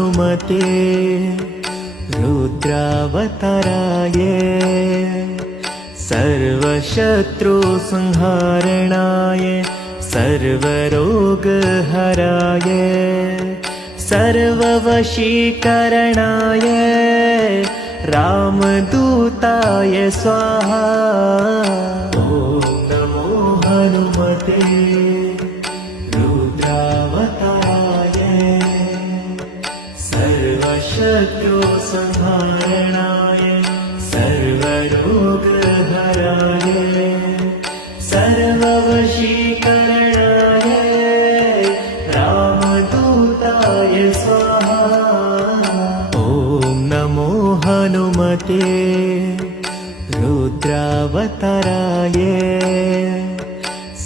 हनुमते रुद्रावताराय सर्वशत्रुसंहारणाय सर्वरोगहराय सर्ववशीकरणाय रामदूताय स्वाहा। ॐ नमो हनुमते रुद्रावताराय सर्वशत्रुसंहारणाय सर्वरोगहराय सर्ववशीकरणाय रामदूताय स्वाहा। ॐ नमो हनुमते रुद्रावताराय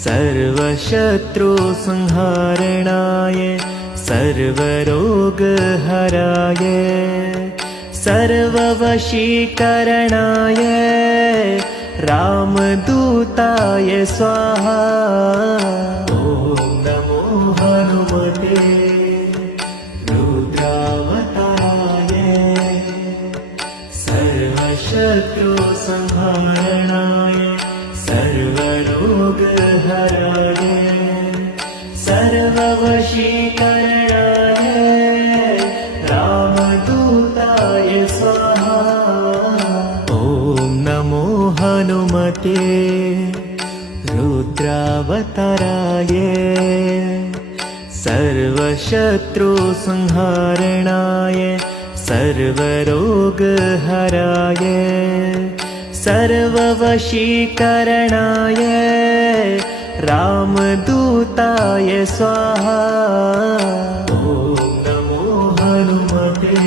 सर्वशत्रुसंहारणाय सर्वरोगहराय सर्ववशीकरणाय रामदूताय स्वाहा। ॐ नमो हनुमते रुद्रावताराय सर्वशत्रुसंहारणाय सर्वरोगहराय सर्ववशीकरणाय रामदूताय स्वाहा। ॐ नमो हनुमते रुद्रावताराय सर्वशत्रुसंहारणाय सर्वरोगहराय सर्ववशीकरणाय रामदूताय स्वाहा। ॐ नमो हनुमते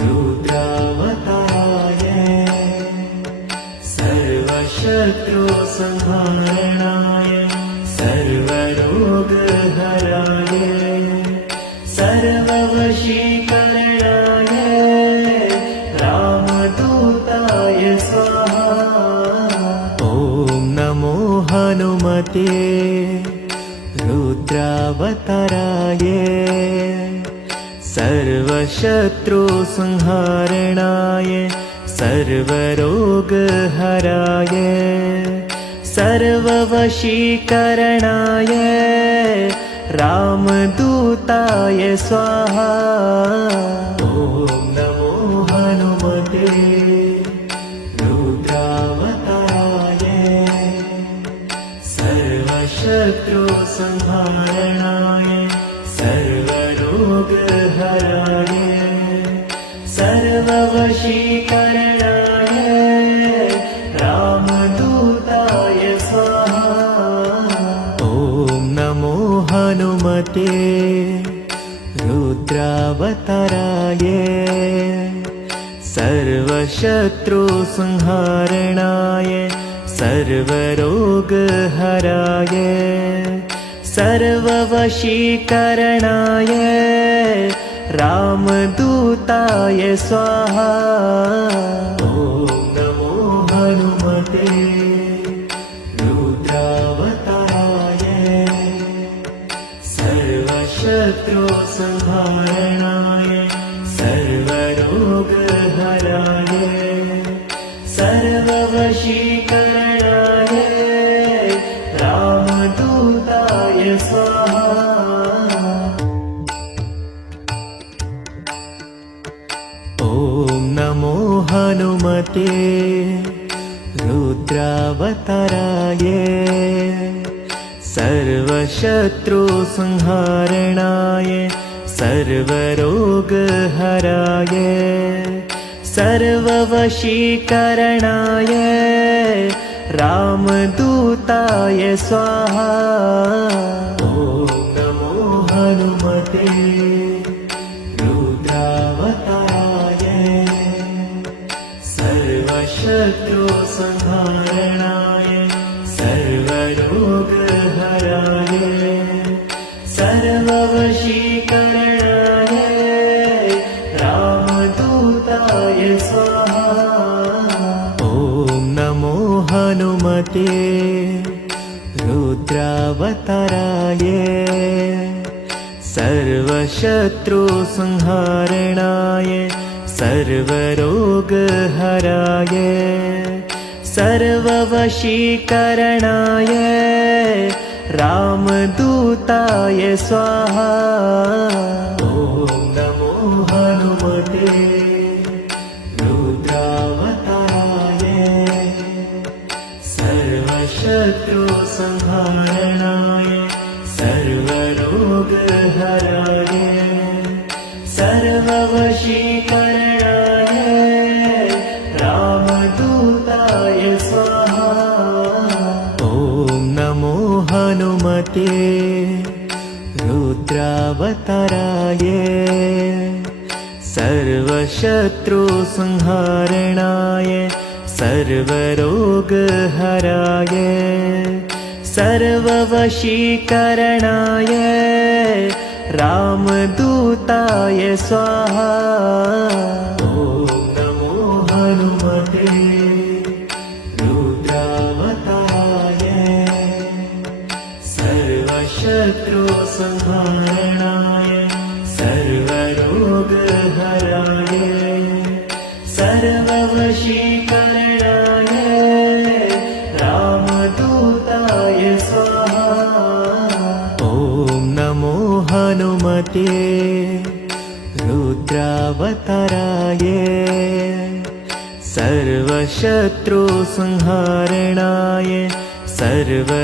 रुद्रावताराय सर्वशत्रुसंहारणाय सर्वरोगहराय सर्ववशीकरणाय रामदूताय स्वाहा। ॐ नमो हनुमते रुद्रावताराय सर्वशत्रुसंहारणाय सर्वरोगहराय सर्ववशीकरणाय रामदूताय स्वाहा। ॐ नमो हनुमते रुद्रावताराय सर्वशत्रुसंहारणाय सर्वरोगहराय सर्ववशीकरणाय रामदूताय स्वाहा। ॐ नमो हनुमते रुद्रावताराय सर्वशत्रुसंहारणाय सर्वरोगहराय सर्ववशीकरणाय रामदूताय स्वाहा। ॐ नमो हनुमते रुद्रावताराय सर्वशत्रुसंहारणाय सर्वरोगहराय सर्ववशीकरणाय रामदूताय स्वाहा। ॐ नमो हनुमते रुद्रावताराय सर्वशत्रुसंहारणाय सर्वरोगहराय सर्ववशीकरणाय रामदूताय स्वाहा। ॐ नमो हनुमते रुद्रावताराय सर्वशत्रुसंहारणाय सर्वरोगहराय सर्ववशीकरणाय रामदूताय स्वाहा। ॐ नमो हनुमते रुद्रावताराय सर्वशत्रुसंहारणाय सर्वरोगहराय सर्ववशीकरणाय रामदूताय स्वाहा। ॐ नमो हनुमते रुद्रावताराय सर्वशत्रुसंहारणाय सर्वरोगहराय सर्ववशीकरणाय रामदूताय स्वाहा। ॐ नमो हनुमते रुद्रावताराय सर्वशत्रुसंहारणाय सर्वरोगहराय सर्ववशीकरणाय रामदूताय स्वाहा। ॐ नमो हनुमते रुद्रावताराय सर्वशत्रुसंहारणाय सर्वरोगहराय सर्ववशीकरणाय रामदूताय स्वाहा। ॐ नमो हनुमते रुद्रावताराय सर्वशत्रुसंहारणाय सर्वरोगहराय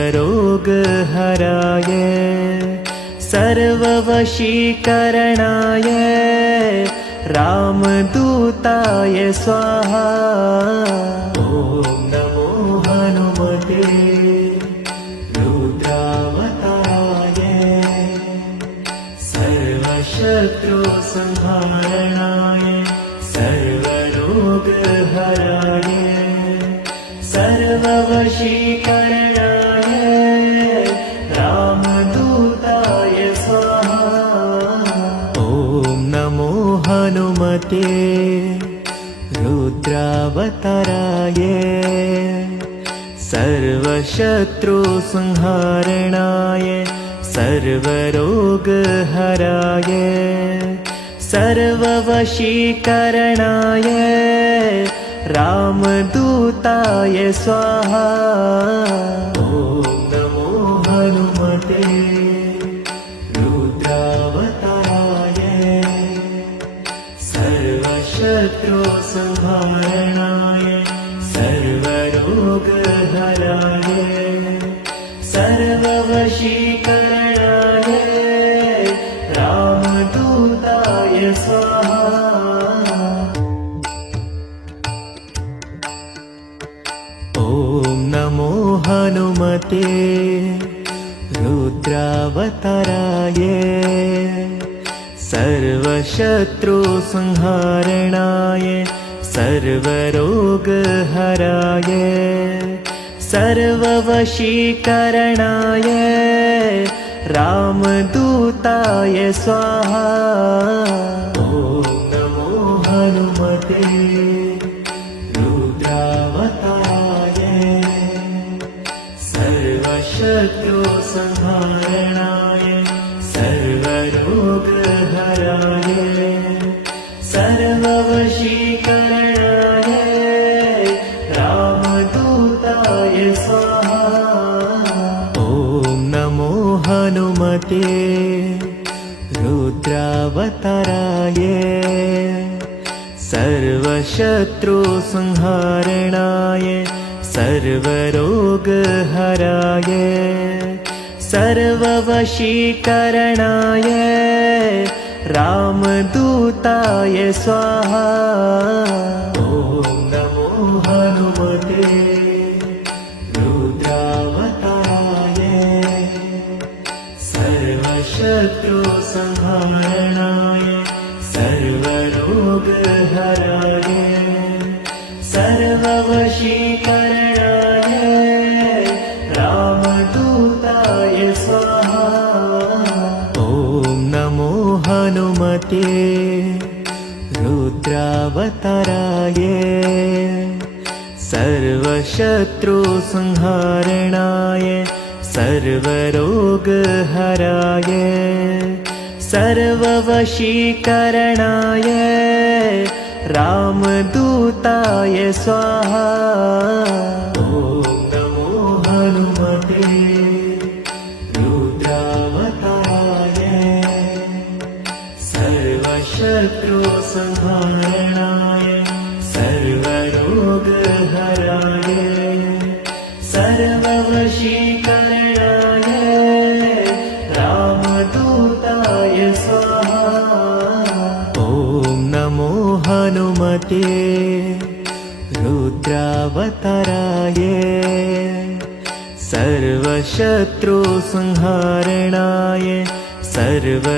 सर्ववशीकरणाय रामदूताय स्वाहा। ॐ नमो हनुमते रुद्रावताराय सर्वशत्रुसंहारणाय सर्वरोगहराय सर्ववशीकरणाय रामदूताय स्वाहा। ॐ नमो हनुमते रुद्रावताराय सर्वशत्रुसंहारणाय सर्वरोगहराय सर्ववशीकरणाय रामदूताय स्वाहा। ॐ नमो हनुमते रुद्रावताराय सर्वशत्रुसंहारणाय सर्वरोगहराय सर्ववशीकरणाय रामदूताय स्वाहा। ॐ नमो हनुमते रुद्रावताराय सर्वशत्रुसंहारणाय सर्वरोगहराय सर्ववशीकरणाय रामदूताय स्वाहा। ॐ नमो हनुमते रुद्रावताराय सर्वशत्रुसंहारणाय सर्वरोगहराय सर्ववशीकरणाय रामदूताय स्वाहा। ॐ नमो हनुमते रुद्रावताराय सर्वशत्रुसंहारणाय सर्वरोगहराय सर्ववशीकरणाय रामदूताय स्वाहा। ॐ नमो हनुमते रुद्रावताराय सर्वशत्रुसंहारणाय सर्वरोगहराय सर्ववशीकरणाय रामदूताय स्वाहा। ॐ नमो हनुमते रुद्रावताराय सर्वशत्रुसंहारणाय सर्वरोगहराय सर्ववशीकरणाय रामदूताय स्वाहा। ॐ नमो हनुमते रुद्रावताराय सर्वशत्रुसंहारणाय सर्वरोगहराय सर्ववशीकरणाय रामदूताय स्वाहा। ॐ नमो हनुमते रुद्रावताराय सर्वशत्रुसंहारणाय सर्वरोगहराय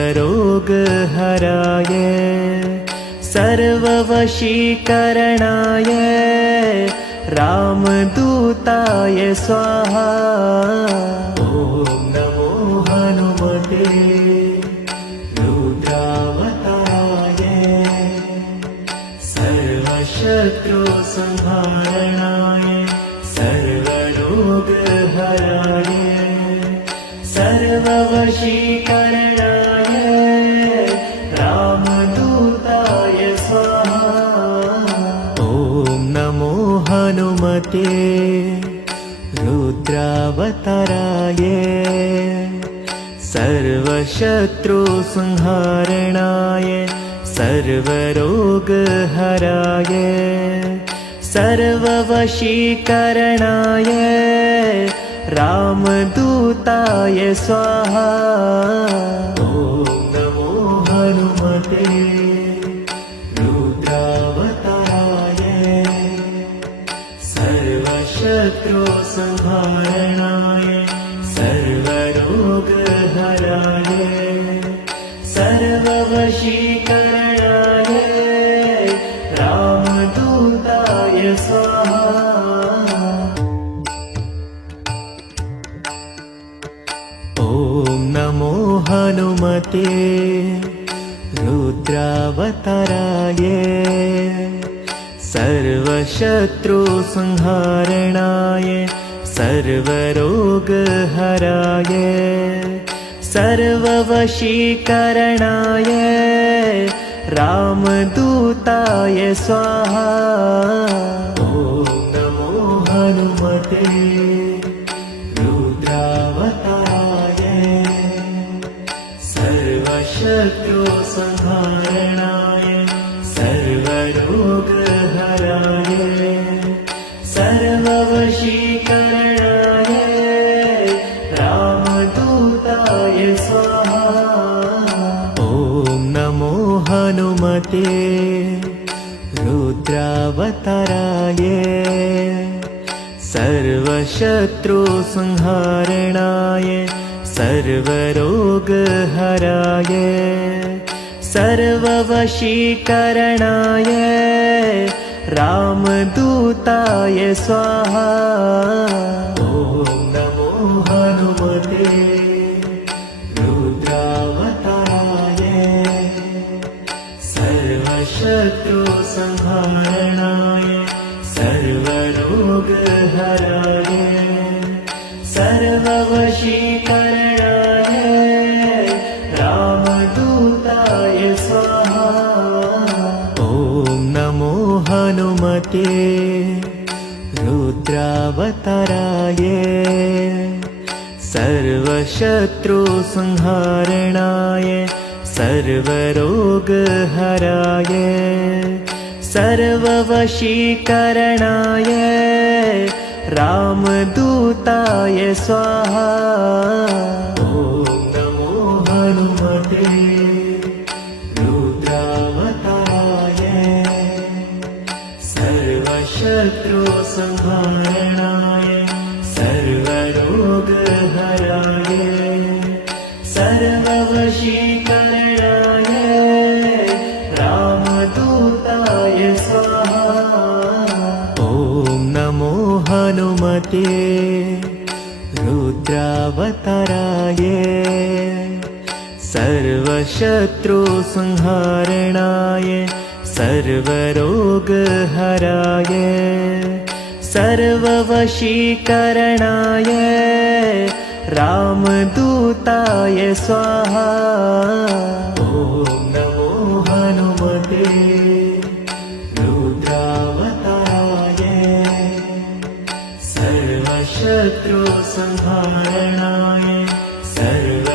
सर्ववशीकरणाय रामदूताय स्वाहा। ॐ नमो हनुमते रुद्रावताराय सर्वशत्रुसंहारणाय सर्वरोगहराय सर्ववशीकरणाय रामदूताय स्वाहा। ॐ नमो हनुमते रुद्रावताराय सर्वशत्रुसंहारणाय सर्वरोगहराय सर्ववशीकरणाय रामदूताय स्वाहा। ॐ नमो हनुमते रुद्रावताराय सर्वशत्रुसंहारणाय सर्वरोगहराय सर्ववशीकरणाय रामदूताय स्वाहा। ॐ नमो हनुमते रुद्रावताराय सर्वशत्रुसंहारणाय सर्वरोगहराय सर्ववशीकरणाय रामदूताय स्वाहा। ॐ नमो हनुमते रुद्रावताराय सर्वशत्रुसंहारणाय सर्वरोगहराय सर्ववशीकरणाय रामदूताय स्वाहा। ॐ नमो हनुमते रुद्रावताराय सर्वशत्रुसंहारणाय सर्वरोगहराय सर्ववशीकरणाय रामदूताय स्वाहा। ॐ नमो हनुमते रुद्रावताराय सर्वशत्रुसंहारणाय सर्वरोगहराय सर्ववशीकरणाय रामदूताय स्वाहा। ॐ नमो हनुमते रुद्रावताराय सर्वशत्रुसंहारणाय सर्वरोगहराय सर्ववशीकरणाय रामदूताय स्वाहा। ॐ नमो हनुमते रुद्रावताराय सर्वशत्रुसंहारणाय सर्वरोगहराय सर्ववशीकरणाय रामदूताय स्वाहा। ॐ नमो हनुमते रुद्रावताराय सर्वशत्रुसंहारणाय सर्वरोगहराय सर्ववशीकरणाय रामदूताय रामदूताय स्वाहा। ॐ नमो हनुमते रुद्रावताराय सर्वशत्रुसंहारणाय सर्वरोगहराय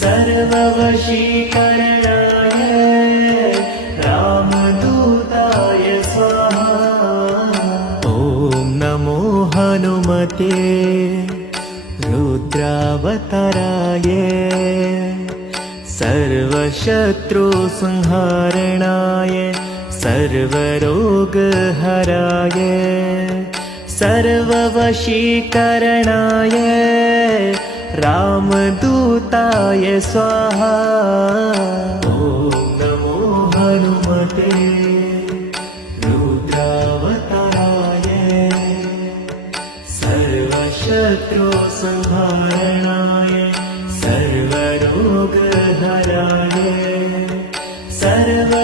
सर्ववशीकरणाय रामदूताय स्वाहा। ॐ नमो हनुमते रुद्रावताराय सर्वशत्रुसंहारणाय सर्वरोगहराय सर्ववशीकरणाय रामदूताय स्वाहा। ॐ नमो हनुमते रुद्रावताराय सर्वशत्रुसंहारणाय सर्वरोगहराय सर्ववशीकरणाय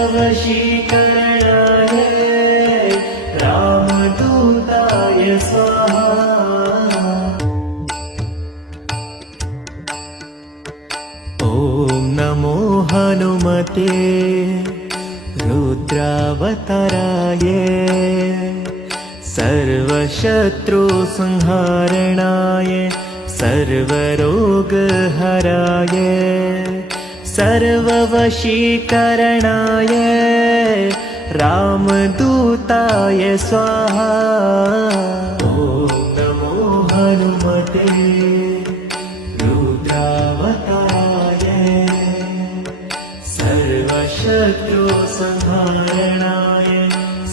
रामदूताय स्वाहा। ॐ नमो हनुमते रुद्रावताराय सर्वशत्रुसंहारणाय सर्वरोगहराय सर्ववशीकरणाय रामदूताय स्वाहा। ॐ नमो हनुमते रुद्रावताराय सर्वशत्रुसंहारणाय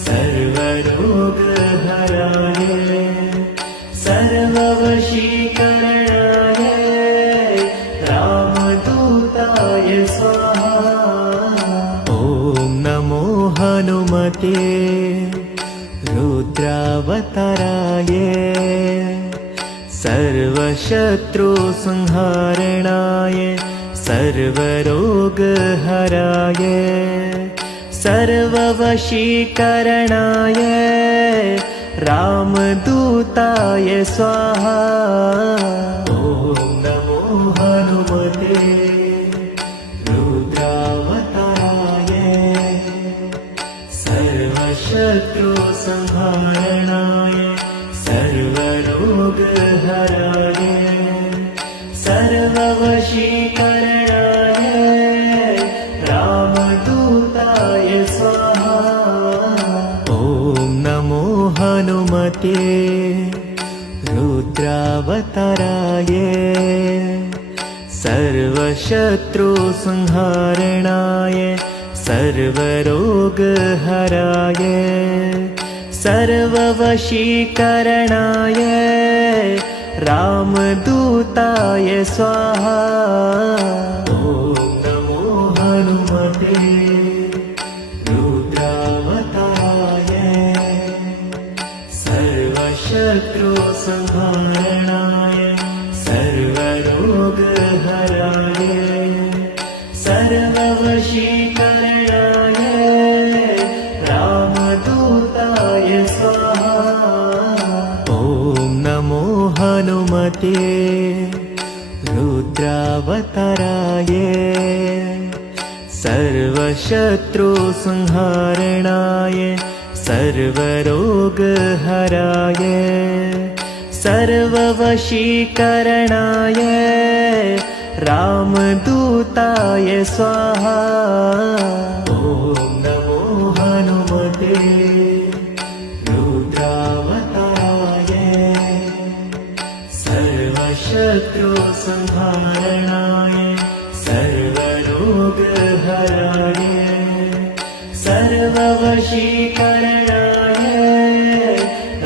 सर्वरोगहराय सर्ववशीकरणाय रामदूताय स्वाहा। ॐ नमो हनुमते रुद्रावताराय सर्वशत्रुसंहारणाय सर्वरोगहराय सर्ववशीकरणाय रामदूताय स्वाहा। ॐ नमो हनुमते रुद्रावताराय सर्वशत्रुसंहारणाय सर्वरोगहराय सर्ववशीकरणाय रामदूताय स्वाहा। ॐ नमो हनुमते रुद्रावताराय सर्वशत्रुसंहारणाय सर्वरोगहराय सर्ववशीकरणाय रामदूताय स्वाहा। ॐ नमो हनुमते रुद्रावताराय सर्वशत्रुसंहारणाय सर्वरोगहराय सर्ववशीकरणाय रामदूताय स्वाहा। ॐ नमो हनुमते रुद्रावताराय सर्वशत्रुसंहारणाय सर्वरोगहराय सर्ववशीकरणाय रामदूताय स्वाहा। ॐ नमो हनुमते रुद्रावताराय सर्वशत्रुसंहारणाय सर्वरोगहराय सर्ववशीकरणाय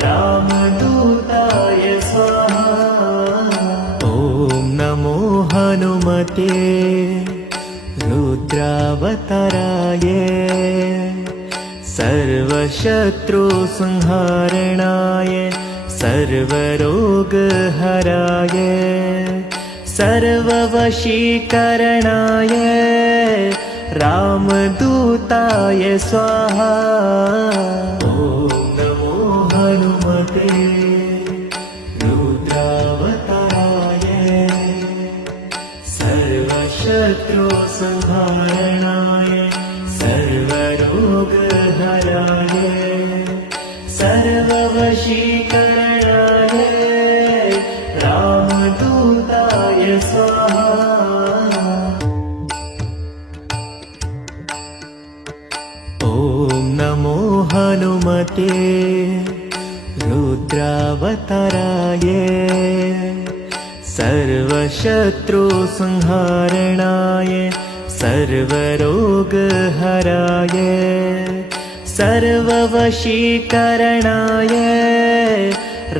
रामदूताय स्वाहा। ॐ नमो हनुमते रुद्रावताराय सर्वशत्रुसंहारणाय सर्वरोगहराय सर्ववशीकरणाय रामदूताय स्वाहा। ॐ नमो हनुमते रुद्रावताराय संहारणाय सर्वरोगहराय सर्ववशीकरणाय रामदूताय स्वाहा। ॐ नमो हनुमते रुद्रावताराय सर्वशत्रुसंहारणाय सर्वरोगहराय सर्ववशीकरणाय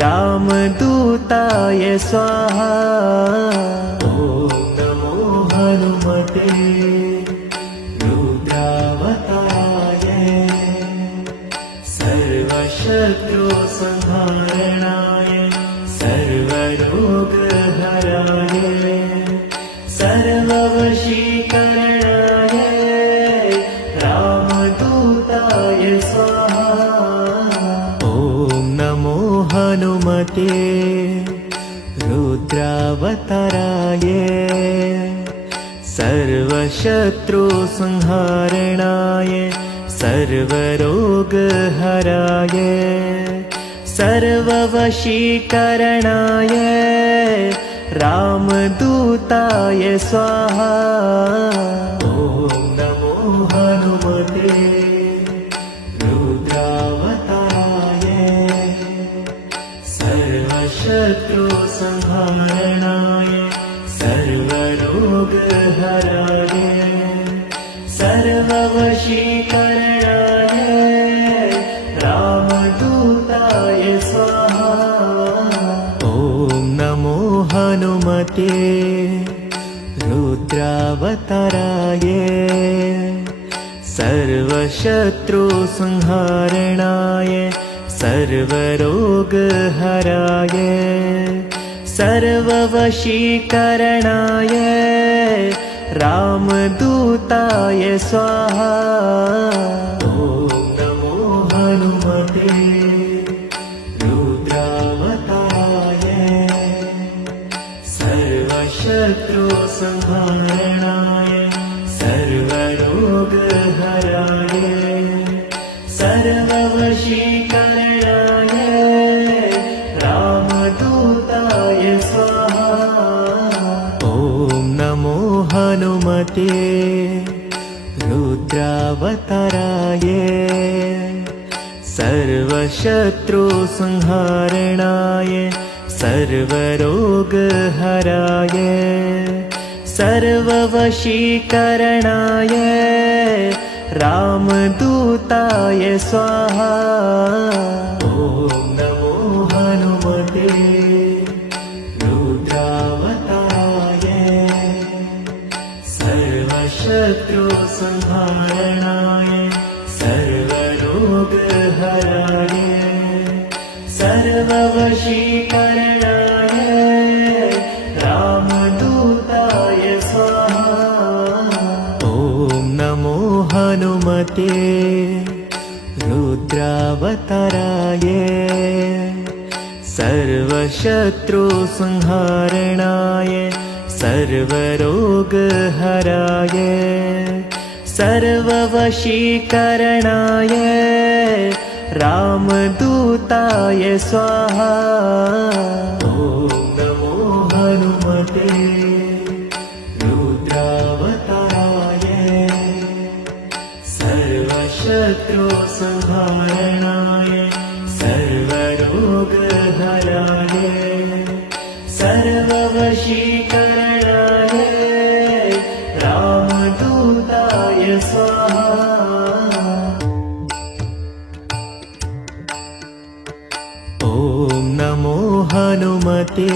रामदूताय स्वाहा। ॐ नमो हनुमते रुद्रावताराय सर्वशत्रुसंहारणाय सर्वरोगहराय सर्ववशीकरणाय रामदूताय स्वाहा। ॐ नमो हनुमते रुद्रावताराय सर्वशत्रुसंहारणाय सर्वरोगहराय सर्ववशीकरणाय रामदूताय स्वाहा। ॐ नमो हनुमते रुद्रावताराय सर्वशत्रुसंहारणाय सर्वरोगहराय सर्ववशीकरणाय रामदूताय स्वाहा। ॐ नमो हनुमते रुद्रावताराय सर्वशत्रुसंहारणाय सर्वरोगहराय सर्ववशीकरणाय रामदूताय स्वाहा। ॐ नमो हनुमते रुद्रावताराय सर्वशत्रुसंहारणाय सर्वरोगहराय सर्ववशीकरणाय रामदूताय स्वाहा। ॐ नमो हनुमते रुद्रावताराय सर्वशत्रुसंहारणाय सर्वरोगहराय सर्ववशीकरणाय रामदूताय स्वाहा। ॐ नमो हनुमते रुद्रावताराय सर्वशत्रुसंहारणाय सर्वरोगहराय सर्ववशीकरणाय रामदूताय स्वाहा। ॐ नमो हनुमते रुद्रावताराय सर्वशत्रुसंहारणाय सर्वरोगहराय सर्ववशीकरणाय रामदूताय स्वाहा। ॐ नमो हनुमते रुद्रावताराय सर्वशत्रुसंहारणाय सर्वरोगहराय सर्ववशीकरणाय रामदूताय स्वाहा। ॐ नमो हनुमते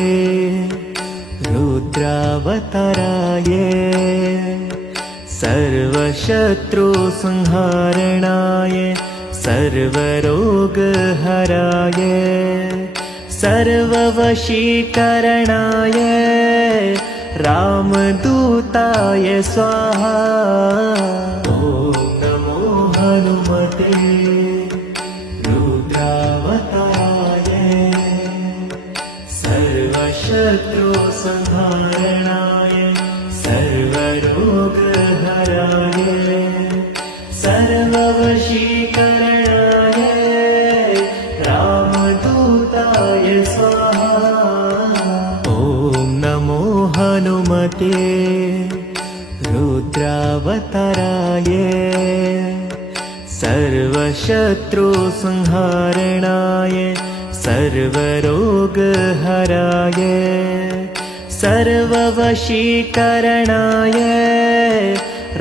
रुद्रावताराय सर्वशत्रुसंहारणाय सर्वरोगहराय सर्ववशीकरणाय रामदूताय स्वाहा। ॐ नमो हनुमते रुद्रावताराय सर्वशत्रुसंहारणाय सर्वरोगहराय स्वाहा ॐ नमो हनुमते रुद्रावताराय सर्वशत्रुसंहारणाय सर्वरोगहराय सर्ववशीकरणाय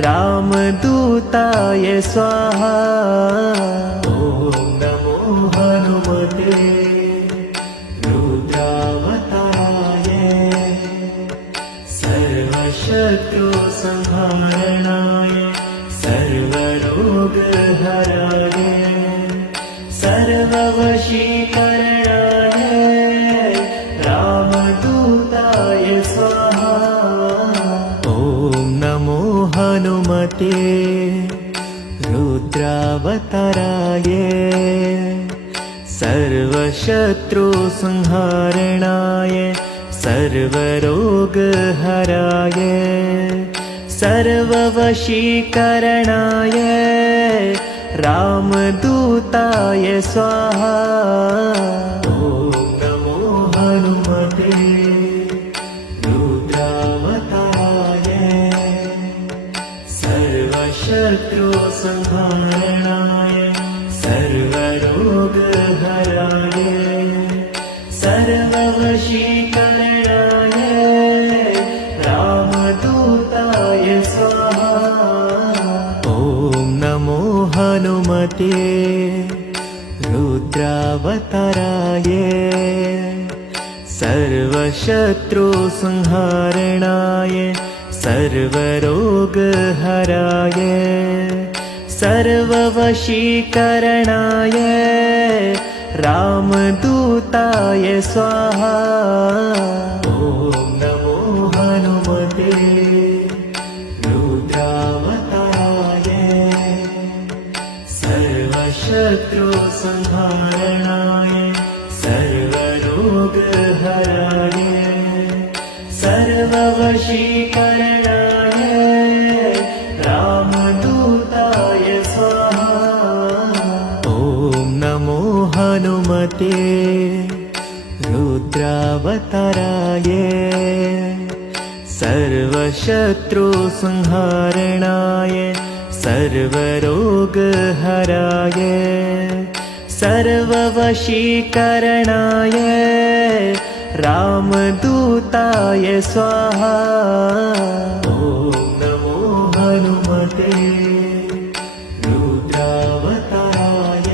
रामदूताय स्वाहा ॐ नमो हनुमते रुद्रावताराय सर्वशत्रुसंहारणाय सर्वरोगहराय सर्ववशीकरणाय रामदूताय स्वाहा ॐ नमो हनुमते रुद्रावताराय सर्वशत्रुसंहारणाय सर्वरोगहराय सर्ववशीकरणाय रामदूताय स्वाहा ॐ नमो हनुमते रुद्रावताराय सर्वशत्रुसंहारणाय सर्वरोगहराय सर्ववशीकरणाय रामदूताय स्वाहा ॐ नमो हनुमते रुद्रावताराय सर्वशत्रुसंहारणाय सर्वरोगहराय सर्ववशीकरणाय रामदूताय स्वाहा ॐ नमो हनुमते रुद्रावताराय सर्वशत्रुसंहारणाय सर्वरोगहराय सर्ववशीकरणाय रामदूताय स्वाहा ॐ नमो हनुमते रुद्रावताराय सर्वशत्रुसंहारणाय सर्वरोगहराय सर्ववशीकरणाय रामदूताय स्वाहा ॐ नमो हनुमते रुद्रावताराय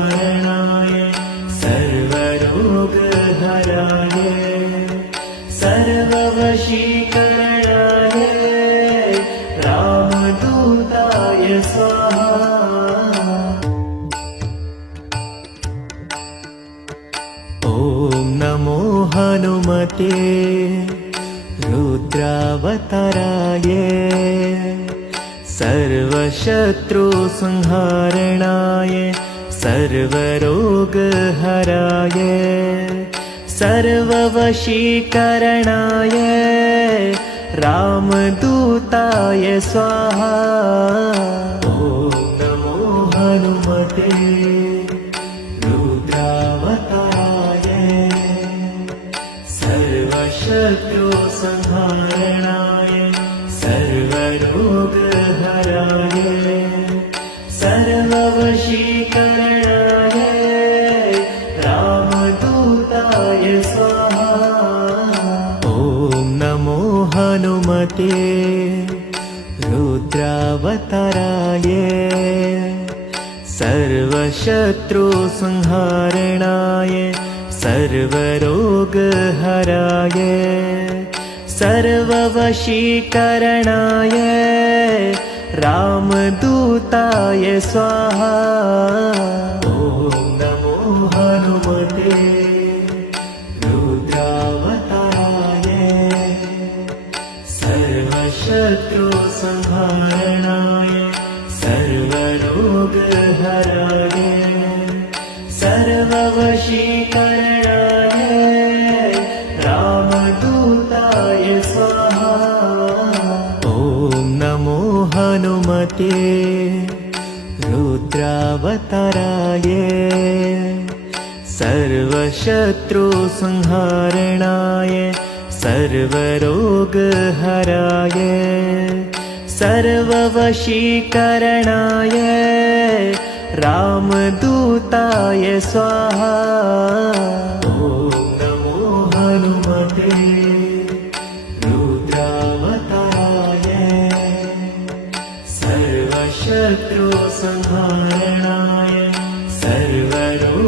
सर्वशत्रुसंहारणाय सर्वरोगहराय सर्ववशीकरणाय रामदूताय स्वाहा ॐ नमो हनुमते रुद्रावताराय सर्वशत्रुसंहारणाय सर्वरोगहराय सर्ववशीकरणाय रामदूताय स्वाहा ॐ नमो हनुमते रुद्रावताराय सर्वशत्रुसंहारणाय सर्वरोगहराय सर्ववशीकरणाय रामदूताय स्वाहा ॐ नमो हनुमते रुद्रावताराय सर्वशत्रुसंहारणाय सर्वरोगहराय सर्ववशीकरणाय रामदूताय स्वाहा ॐ नमो हनुमते रुद्रावताराय सर्वशत्रुसंहारणाय सर्वरोगहराय सर्ववशीकरणाय रामदूताय स्वाहा ॐ नमो हनुमते रुद्रावताराय रुद्रावताराय सर्वशत्रुसंहारणाय सर्वरोगहराय सर्ववशीकरणाय रामदूताय स्वाहा। ॐ नमो हनुमते रुद्रावताराय सर्वशत्रुसंहारणाय सर्वरोगहराय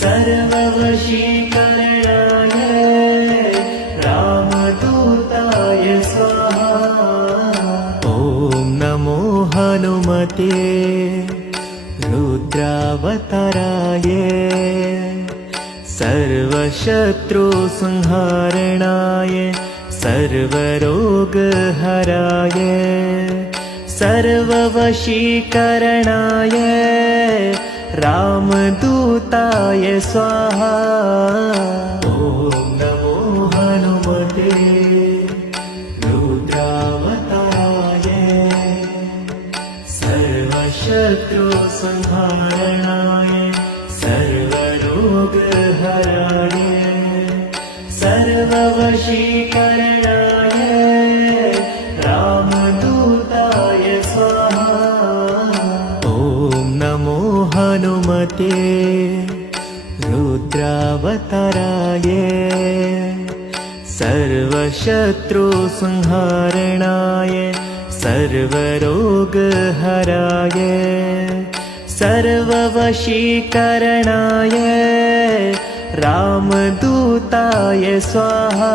सर्ववशीकरणाय रामदूताय स्वाहा। ॐ नमो हनुमते रुद्रावताराय सर्वशत्रुसंहारणाय सर्वरोगहराय सर्ववशीकरणाय रामदूताय स्वाहा। ॐ नमो हनुमते रुद्रावताराय सर्वशत्रुसंहारणाय सर्वरोगहराय सर्ववशीकरणाय रामदूताय स्वाहा। ॐ नमो हनुमते रुद्रावताराय सर्वशत्रुसंहारणाय सर्वरोगहराय सर्ववशीकरणाय रामदूताय स्वाहा।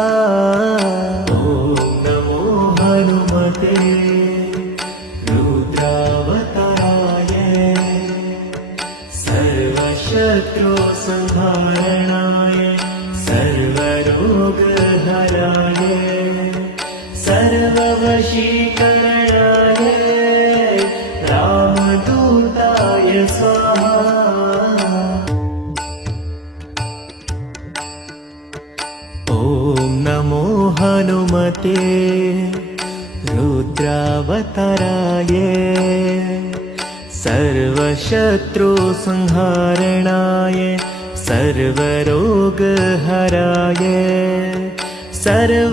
ॐ नमो हनुमते रुद्रावताराय सर्वशत्रुसंहारणाय सर्वरोगहराय सर्ववशीकरणाय रामदूताय स्वाहा। ॐ नमो हनुमते रुद्रावताराय सर्वशत्रुसंहारणाय सर्वरोगहराय सर्ववशीकरणाय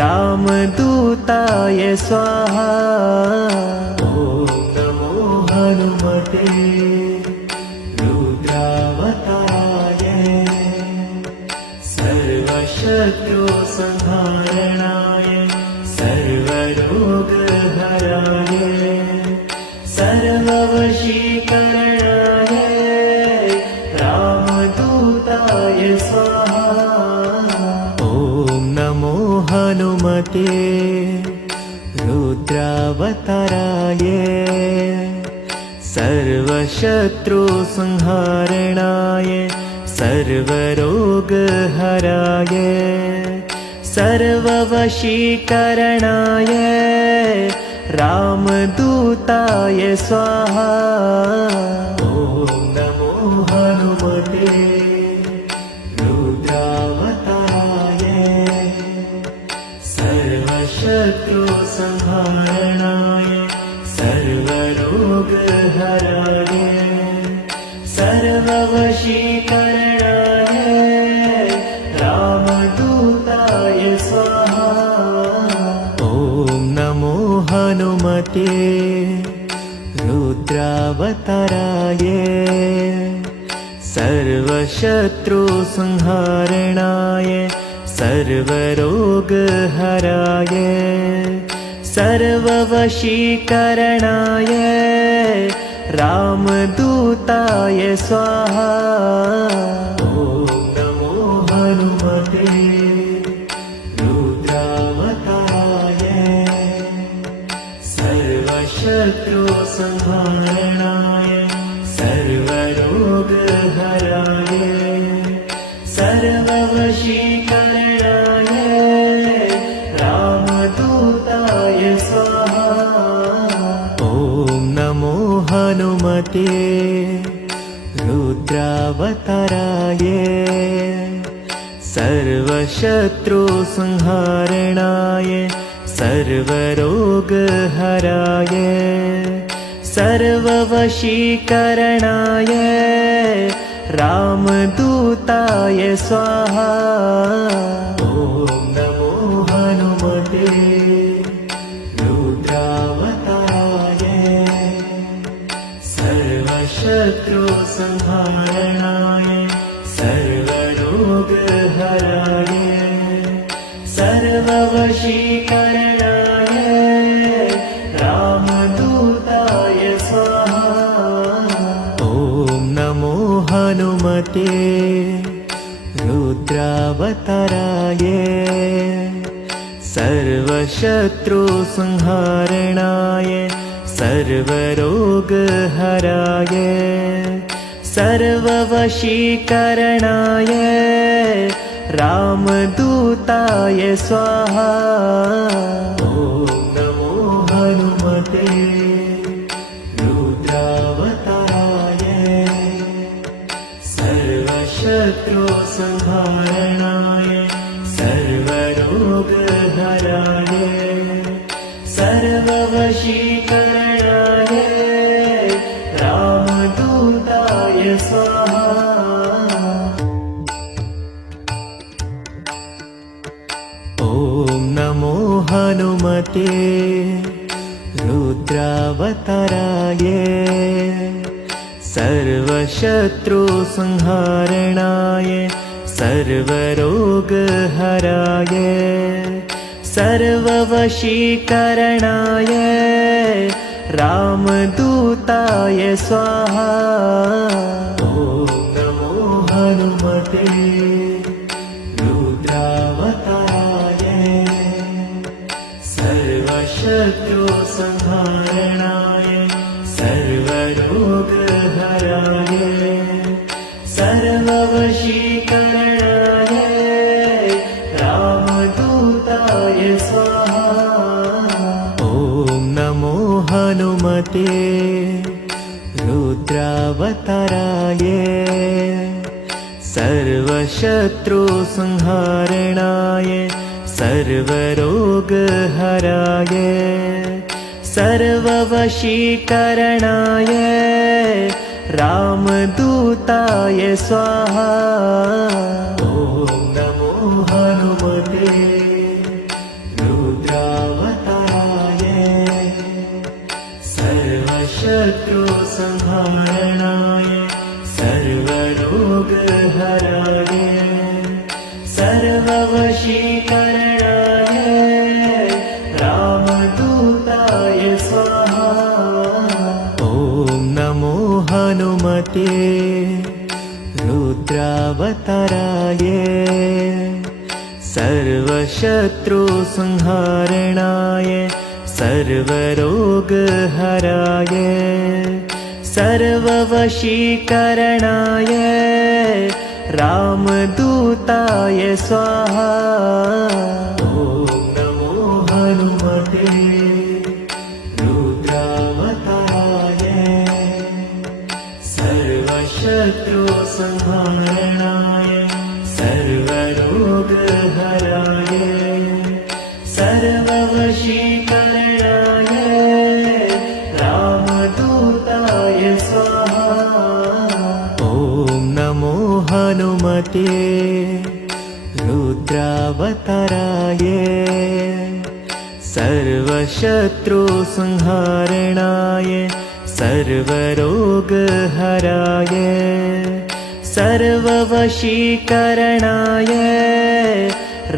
रामदूताय स्वाहा। ॐ नमो हनुमते रुद्रावताराय सर्वशत्रुसंहारणाय सर्वरोगहराय सर्ववशीकरणाय रामदूताय स्वाहा। ॐ नमो हनुमते रुद्रावताराय सर्वशत्रुसंहारणाय सर्वरोगहराय सर्ववशीकरणाय रामदूताय स्वाहा। ॐ नमो हनुमते रुद्रावताराय सर्वशत्रुसंहारणाय सर्वरोगहराय सर्ववशीकरणाय रामदूताय स्वाहा। ॐ नमो हनुमते रुद्रावताराय सर्वशत्रुसंहारणाय सर्वरोगहराय सर्ववशीकरणाय रामदूताय स्वाहा। ॐ नमो हनुमते रुद्रावताराय सर्वशत्रुसंहारणाय सर्वरोगहराय सर्ववशीकरणाय रामदूताय स्वाहा। ॐ नमो हनुमते रुद्रावताराय सर्वशत्रुसंहारणाय सर्वरोगहराय सर्ववशीकरणाय रामदूताय स्वाहा ॐ नमो हनुमते रुद्रावताराय सर्वशत्रुसंहारणाय सर्वरोगहराय सर्ववशीकरणाय रामदूताय स्वाहा ॐ नमो हनुमते रुद्रावताराय सर्वशत्रुसंहारणाय सर्वरोगहराय सर्ववशीकरणाय रामदूताय स्वाहा ॐ नमो हनुमते रुद्रावताराय सर्वशत्रुसंहारणाय सर्वरोगहराय सर्ववशीकरणाय रामदूताय स्वाहा ॐ नमो हनुमते रुद्रावताराय सर्वशत्रुसंहारणाय सर्वरोगहराय सर्ववशीकरणाय रामदूताय स्वाहा ॐ नमो हनुमते रुद्रावताराय सर्वशत्रुसंहारणाय सर्वरोगहराय सर्ववशीकरणाय रामदूताय स्वाहा ॐ नमो हनुमते रुद्रावताराय सर्वशत्रुसंहारणाय सर्वरोगहराय सर्ववशीकरणाय रामदूताय स्वाहा ॐ नमो हनुमते रुद्रावताराय सर्वशत्रुसंहारणाय सर्वरोगहराय सर्ववशीकरणाय रामदूताय स्वाहा ॐ नमो हनुमते रुद्रावताराय सर्वशत्रुसंहारणाय सर्वरोगहराय सर्ववशीकरणाय रामदूताय स्वाहा ॐ नमो हनुमते रुद्रावताराय सर्वशत्रुसंहारणाय सर्वरोगहराय सर्ववशीकरणाय रामदूताय स्वाहा ॐ नमो हनुमते रुद्रावताराय सर्वशत्रुसंहारणाय सर्वरोगहराय सर्ववशीकरणाय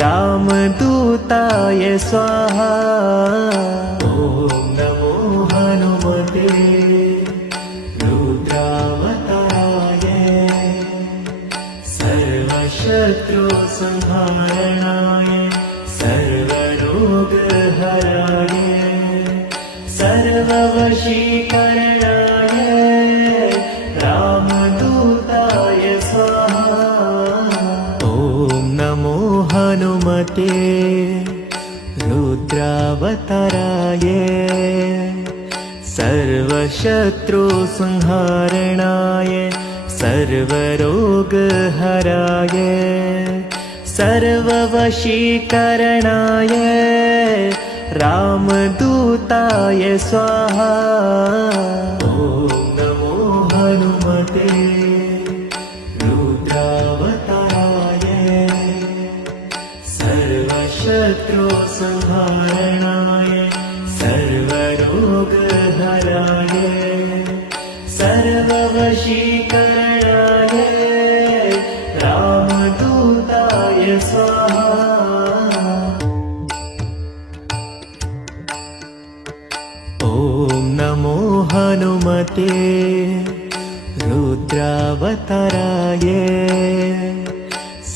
रामदूताय स्वाहा ॐ नमो हनुमते रुद्रावताराय सर्वशत्रुसंहारणाय सर्वरोगहराय सर्ववशीकरणाय रामदूताय स्वाहा ॐ नमो हनुमते रुद्रावताराय सर्वशत्रुसंहारणाय सर्वरोगहराय सर्ववशीकरणाय रामदूताय स्वाहा। ॐ नमो हनुमते रुद्रावताराय सर्वशत्रुसंहारणाय सर्वरोगहराय सर्ववशीकरणाय रामदूताय स्वाहा। ॐ नमो हनुमते रुद्रावताराय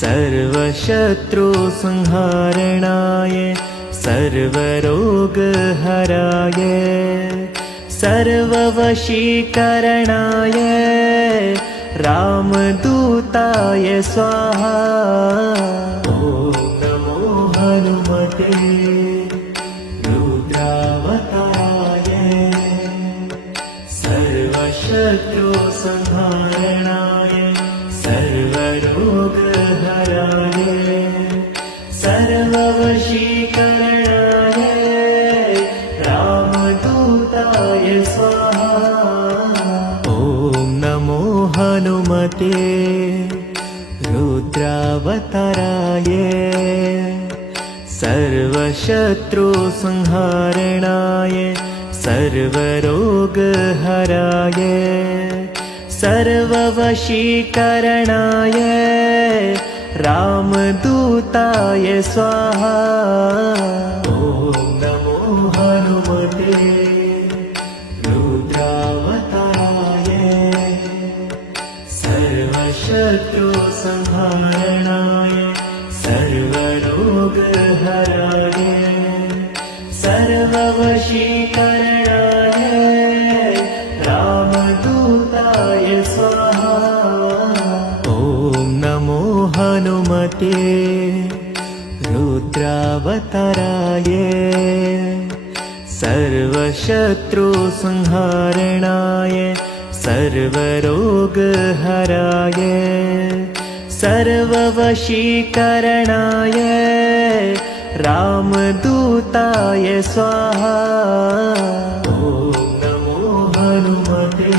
सर्वशत्रुसंहारणाय सर्वरोगहराय सर्ववशीकरणाय रामदूताय स्वाहा। ॐ नमो हनुमते रुद्रावताराय सर्वशत्रुसंहारणाय सर्वरोगहराय सर्ववशीकरणाय रामदूताय स्वाहा। ॐ नमो हनुमते रुद्रावताराय सर्वशत्रुसंहारणाय सर्वरोगहराय सर्ववशीकरणाय रामदूताय स्वाहा। ॐ नमो हनुमते रुद्रावताराय सर्वशत्रुसंहारणाय सर्वरोगहराय सर्ववशीकरणाय रामदूताय स्वाहा। ॐ नमो हनुमते रुद्रावताराय सर्वशत्रुसंहारणाय सर्वरोगहराय सर्ववशीकरणाय रामदूताय स्वाहा। ॐ नमो हनुमते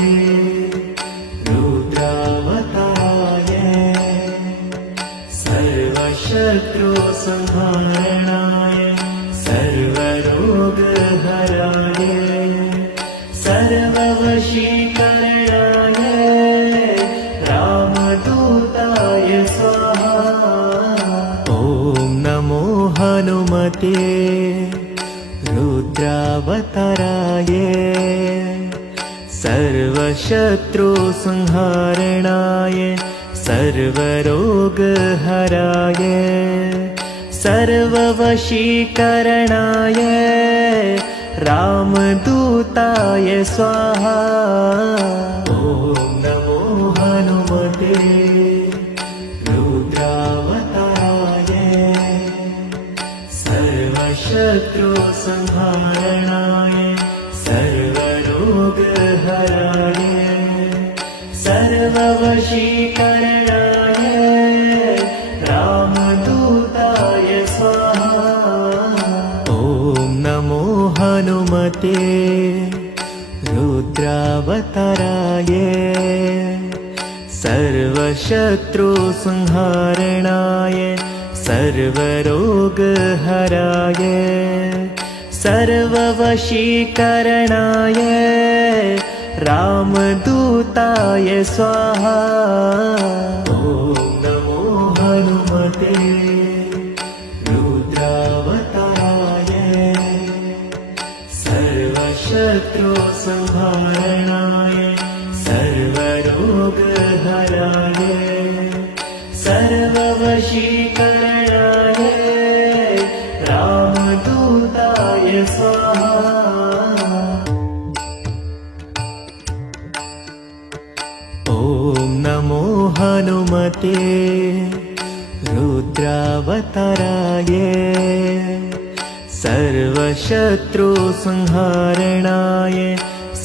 रुद्रावताराय सर्वशत्रुसंहारणाय सर्वरोगहराय सर्ववशीकरणाय रामदूताय स्वाहा। ॐ नमो हनुमते रुद्रावताराय सर्वशत्रुसंहारणाय सर्वरोगहराय सर्ववशीकरणाय रामदूताय स्वाहा। ॐ नमो हनुमते रुद्रावताराय सर्वशत्रुसंहारणाय सर्वरोगहराय सर्ववशीकरणाय रामदूताय स्वाहा। ॐ नमो हनुमते रुद्रावताराय सर्वशत्रुसंहारणाय सर्वरोगहराय सर्ववशीकरणाय रामदूताय स्वाहा। ॐ नमो हनुमते रुद्रावताराय सर्वशत्रुसंहारणाय सर्वरोगहराय सर्ववशीकरणाय रामदूताय स्वाहा। ॐ नमो हनुमते रुद्रावताराय सर्वशत्रुसंहारणाय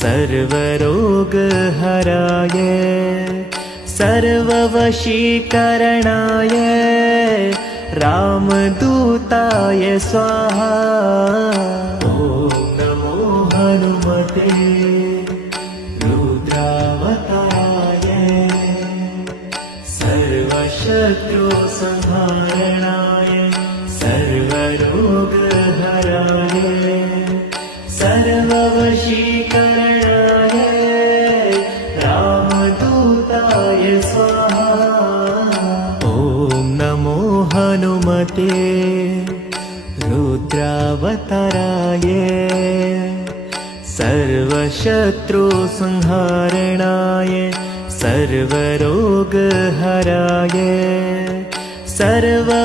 सर्वरोगहराय सर्ववशीकरणाय रामदूताय स्वाहा। ॐ नमो हनुमते रुद्रावताराय सर्वशत्रुसंहारणाय सर्वरोगहराय सर्ववशीकरणाय रामदूताय स्वाहा। ॐ नमो हनुमते रुद्रावताराय सर्वशत्रुसंहारणाय सर्वरोगहराय सर्ववशीकरणाय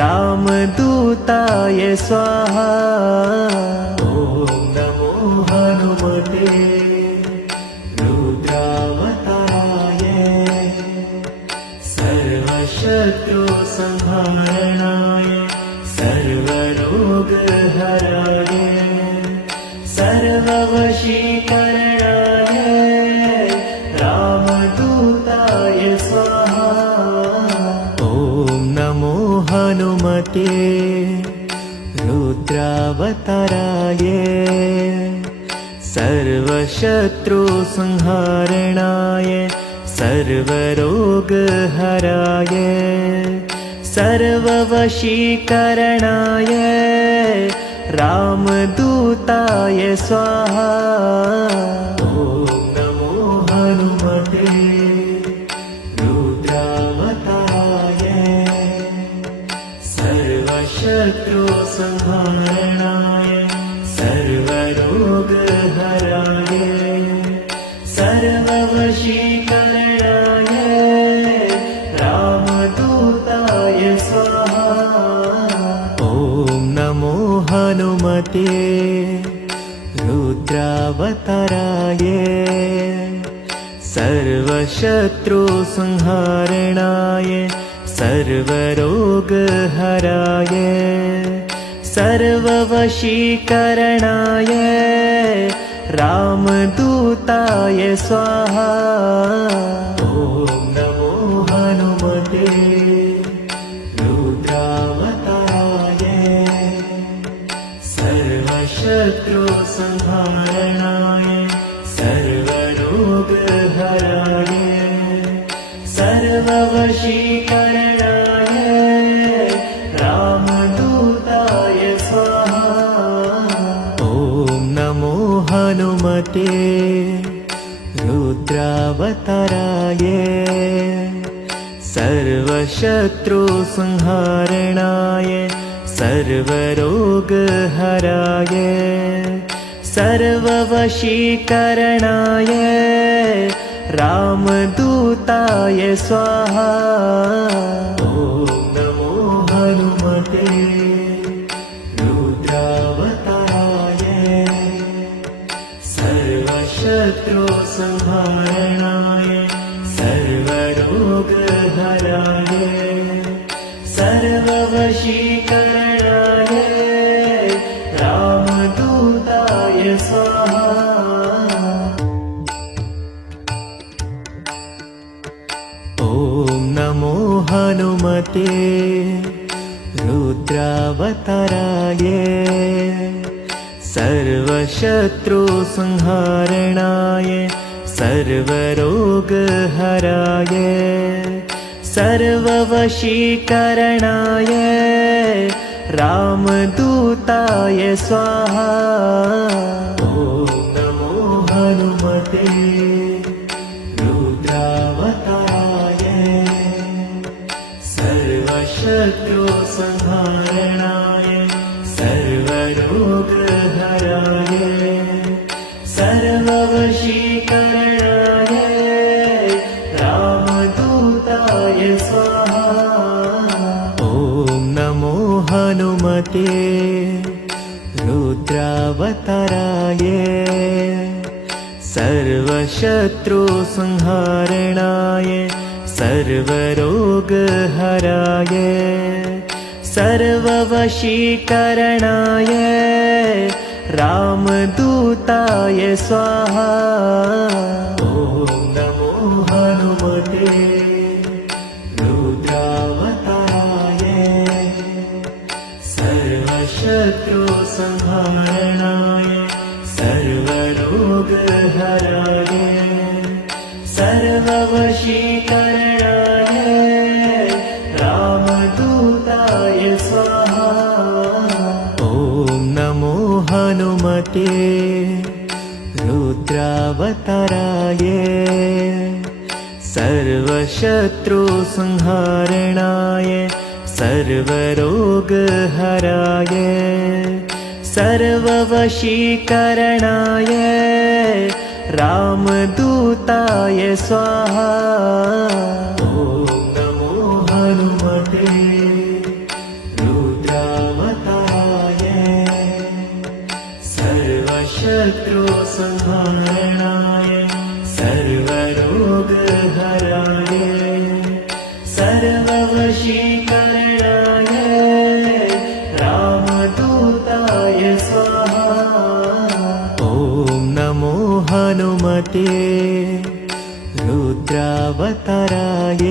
रामदूताय स्वाहा। ॐ नमो हनुमते रुद्रावताराय सर्वशत्रुसंहारणाय सर्वरोगहराय सर्ववशीकरणाय रामदूताय स्वाहा। ॐ नमो हनुमते रुद्रावताराय सर्वशत्रुसंहारणाय सर्वरोगहराय सर्ववशीकरणाय रामदूताय स्वाहा। ॐ नमो हनुमते रुद्रावताराय सर्वशत्रुसंहारणाय सर्वरोगहराय सर्ववशीकरणाय रामदूताय स्वाहा। ॐ नमो हनुमते रुद्रावताराय सर्वशत्रुसंहारणाय सर्वरोगहराय सर्ववशीकरणाय रामदूताय स्वाहा। ॐ नमो हनुमते रुद्रावताराय सर्वशत्रुसंहारणाय सर्वरोगहराय सर्ववशीकरणाय रामदूताय स्वाहा। ॐ नमो हनुमते रुद्रावताराय सर्वशत्रुसंहारणाय सर्वरोगहराय सर्ववशीकरणाय रामदूताय स्वाहा। ॐ नमो हनुमते रुद्रावताराय सर्वशत्रुसंहारणाय सर्वरोगहराय सर्ववशीकरणाय रामदूताय स्वाहा। ॐ नमो हनुमते रुद्रावताराय सर्वशत्रुसंहारणाय सर्वरोगहराय सर्ववशीकरणाय रामदूताय स्वाहा। ॐ नमो हनुमते रुद्रावताराय सर्वशत्रुसंहारणाय सर्वरोगहराय सर्ववशीकरणाय रामदूताय स्वाहा। ॐ नमो हनुमते रुद्रावताराय सर्वशत्रुसंहारणाय सर्वरोगहराय सर्ववशीकरणाय रामदूताय स्वाहा। ॐ नमो हनुमते सर्वसंहारणाय सर्वरोगहराय सर्ववशीकरणाय रामदूताय स्वाहा। ॐ नमो हनुमते रुद्रावताराय सर्वशत्रुसंहारणाय सर्वरोगहराय सर्ववशीकरणाय रामदूताय स्वाहा। ॐ नमो हनुमते रुद्रावताराय सर्वशत्रुसंहारणाय सर्वरोगहराय सर्ववशीकरणाय रामदूताय स्वाहा। ॐ नमो हनुमते रुद्रावताराय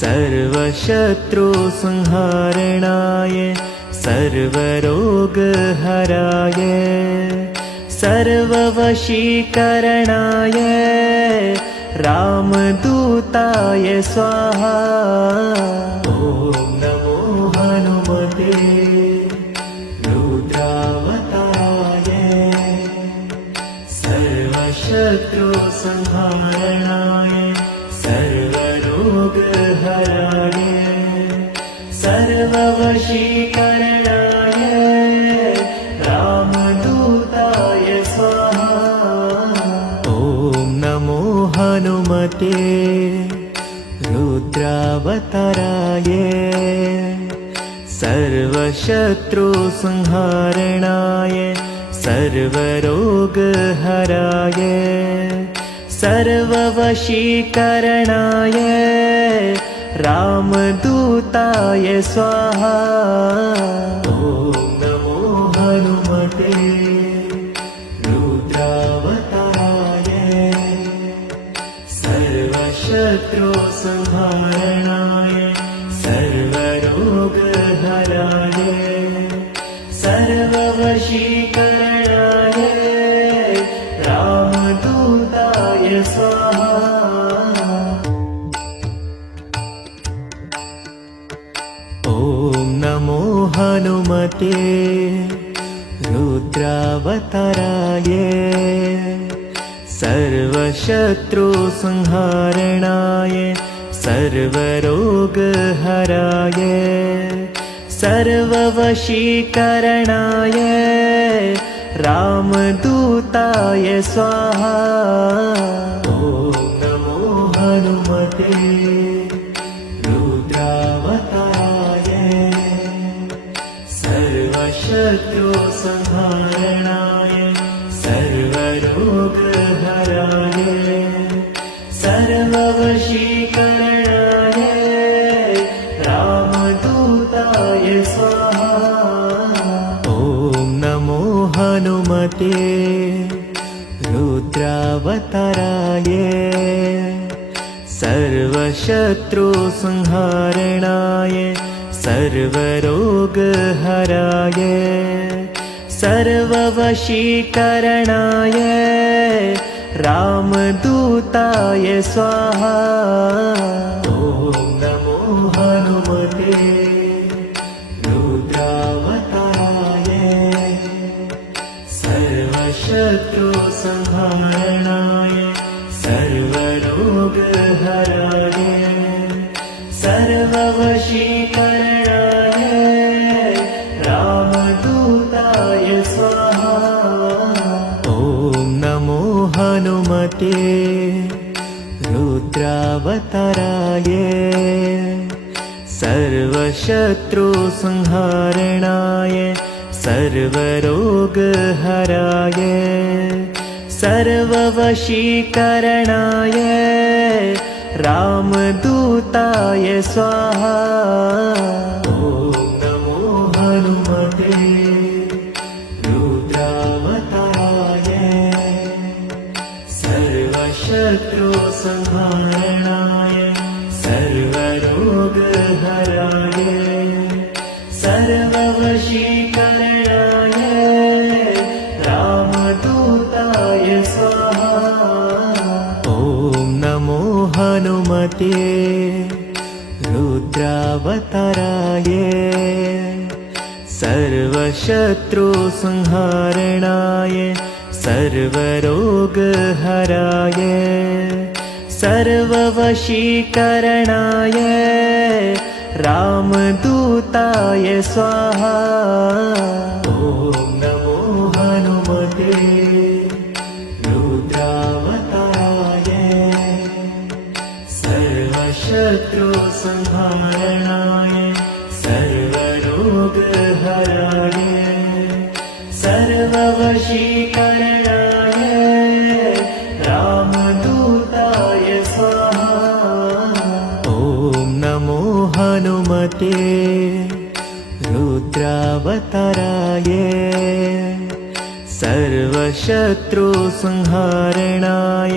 सर्वशत्रुसंहारणाय सर्वरोगहराय सर्ववशीकरणाय रामदूताय स्वाहा। ॐ नमो हनुमते रुद्रावताराय सर्वशत्रुसंहारणाय सर्वरोगहराय सर्ववशीकरणाय रामदूताय स्वाहा। ॐ नमो हनुमते रुद्रावताराय सर्वशत्रुसंहारणाय सर्वरोगहराय सर्ववशीकरणाय रामदूताय स्वाहा। ॐ नमो हनुमते रुद्रावताराय सर्वशत्रुसंहारणाय सर्वरोगहराय सर्ववशीकरणाय रामदूताय स्वाहा। ॐ नमो हनुमते रुद्रावताराय सर्वशत्रुसंहारणाय सर्वरोगहराय सर्ववशीकरणाय रामदूताय स्वाहा। ॐ नमो हनुमते रुद्रावताराय सर्वशत्रुसंहारणाय सर्वरोगहराय सर्ववशीकरणाय रामदूताय स्वाहा। ॐ नमो हनुमते रुद्रावताराय सर्वशत्रुसंहारणाय सर्वरोगहराय सर्ववशीकरणाय रामदूताय स्वाहा। ॐ नमो हनुमते रुद्रावताराय सर्वशत्रुसंहारणाय सर्वरोगहराय सर्ववशीकरणाय रामदूताय स्वाहा। ॐ नमो हनुमते रुद्रावताराय सर्वशत्रुसंहारणाय सर्वरोगहराय सर्ववशीकरणाय रामदूताय स्वाहा। ॐ नमो हनुमते रुद्रावताराय सर्वशत्रुसंहारणाय सर्वरोगहराय सर्ववशीकरणाय हनुमते रुद्रावताराय सर्वशत्रुसंहारणाय सर्वरोगहराय सर्ववशीकरणाय रामदूताय स्वाहा। ॐ नमो हनुमते रुद्रावताराय सर्वशत्रुसंहारणाय सर्वरोगहराय सर्ववशीकरणाय रामदूताय स्वाहा। ॐ नमो हनुमते रुद्रावताराय सर्वशत्रुसंहारणाय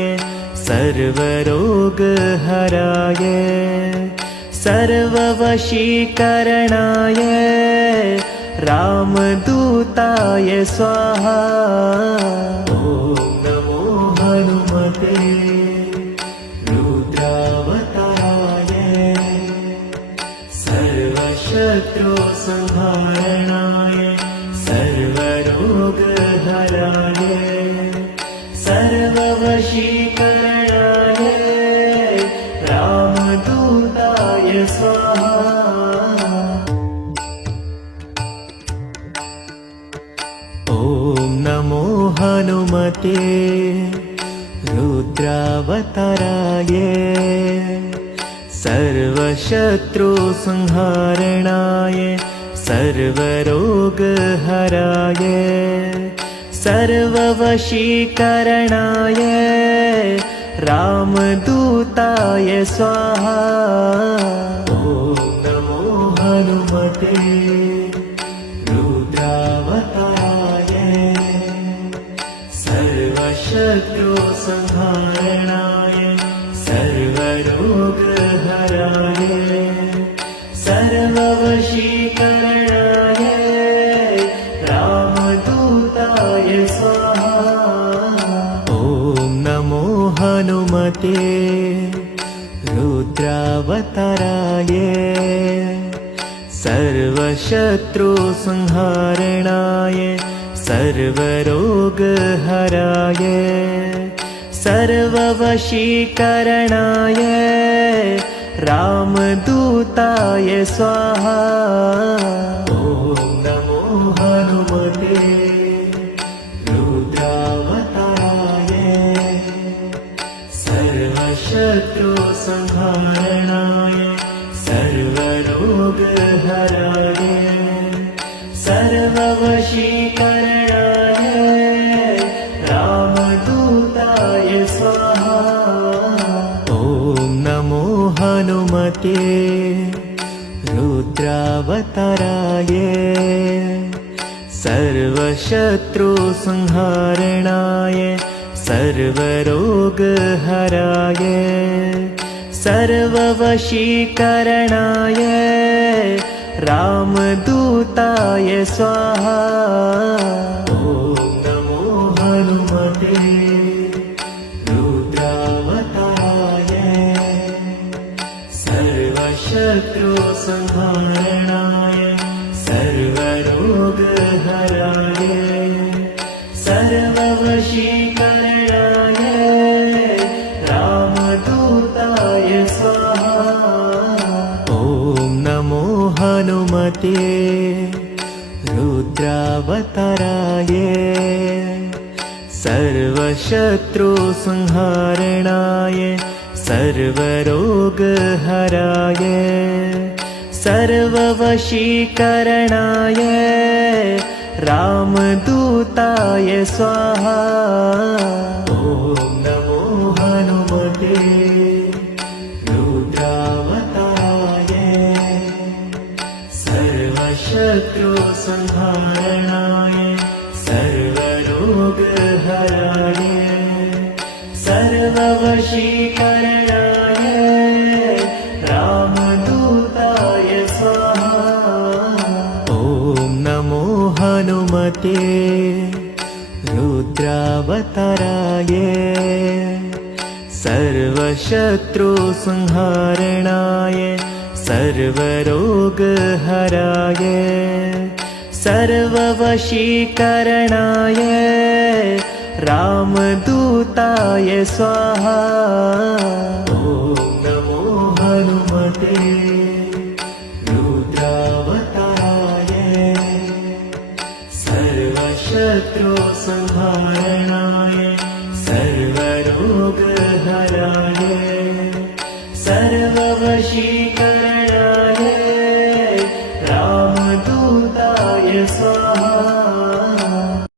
सर्वरोगहराय सर्ववशीकरणाय रामदूताय स्वाहा। ॐ नमो हनुमते रुद्रावताराय सर्वशत्रुसंहारणाय सर्वरोगहराय सर्ववशीकरणाय रामदूताय स्वाहा। ॐ नमो हनुमते रुद्रावताराय सर्वशत्रुसंहारणाय सर्वरोगहराय सर्ववशीकरणाय रामदूताय स्वाहा। ॐ नमो हनुमते रुद्रावताराय सर्वशत्रुसंहारणाय सर्वरोगहराय सर्ववशीकरणाय रामदूताय स्वाहा। ॐ नमो हनुमते रुद्रावताराय सर्वशत्रुसंहारणाय सर्वरोगहराय सर्ववशीकरणाय रामदूताय स्वाहा। ॐ नमो हनुमते रुद्रावताराय सर्वशत्रुसंहारणाय सर्वरोगहराय सर्ववशीकरणाय रामदूताय स्वाहा। ॐ नमो हनुमते रुद्रावताराय सर्वशत्रुसंहारणाय सर्वरोगहराय सर्ववशीकरणाय रामदूताय स्वाहा। ॐ नमो हनुमते रुद्रावताराय सर्वशत्रुसंहारणाय सर्वरोगहराय सर्ववशीकरणाय रामदूताय स्वाहा। ॐ नमो हनुमते रुद्रावताराय सर्वशत्रुसंहारणाय सर्वरोगहराय सर्ववशीकरणाय रामदूताय स्वाहा। ॐ नमो हनुमते रुद्रावताराय सर्वशत्रुसंहारणाय सर्वरोगहराय सर्ववशीकरणाय रामदूताय स्वाहा। ॐ नमो हनुमते रुद्रावताराय सर्वशत्रुसंहारणाय सर्वरोगहराय सर्ववशीकरणाय रामदूताय स्वाहा। ॐ नमो हनुमते रुद्रावताराय सर्वशत्रुसंहारणाय सर्वरोगहराय सर्ववशीकरणाय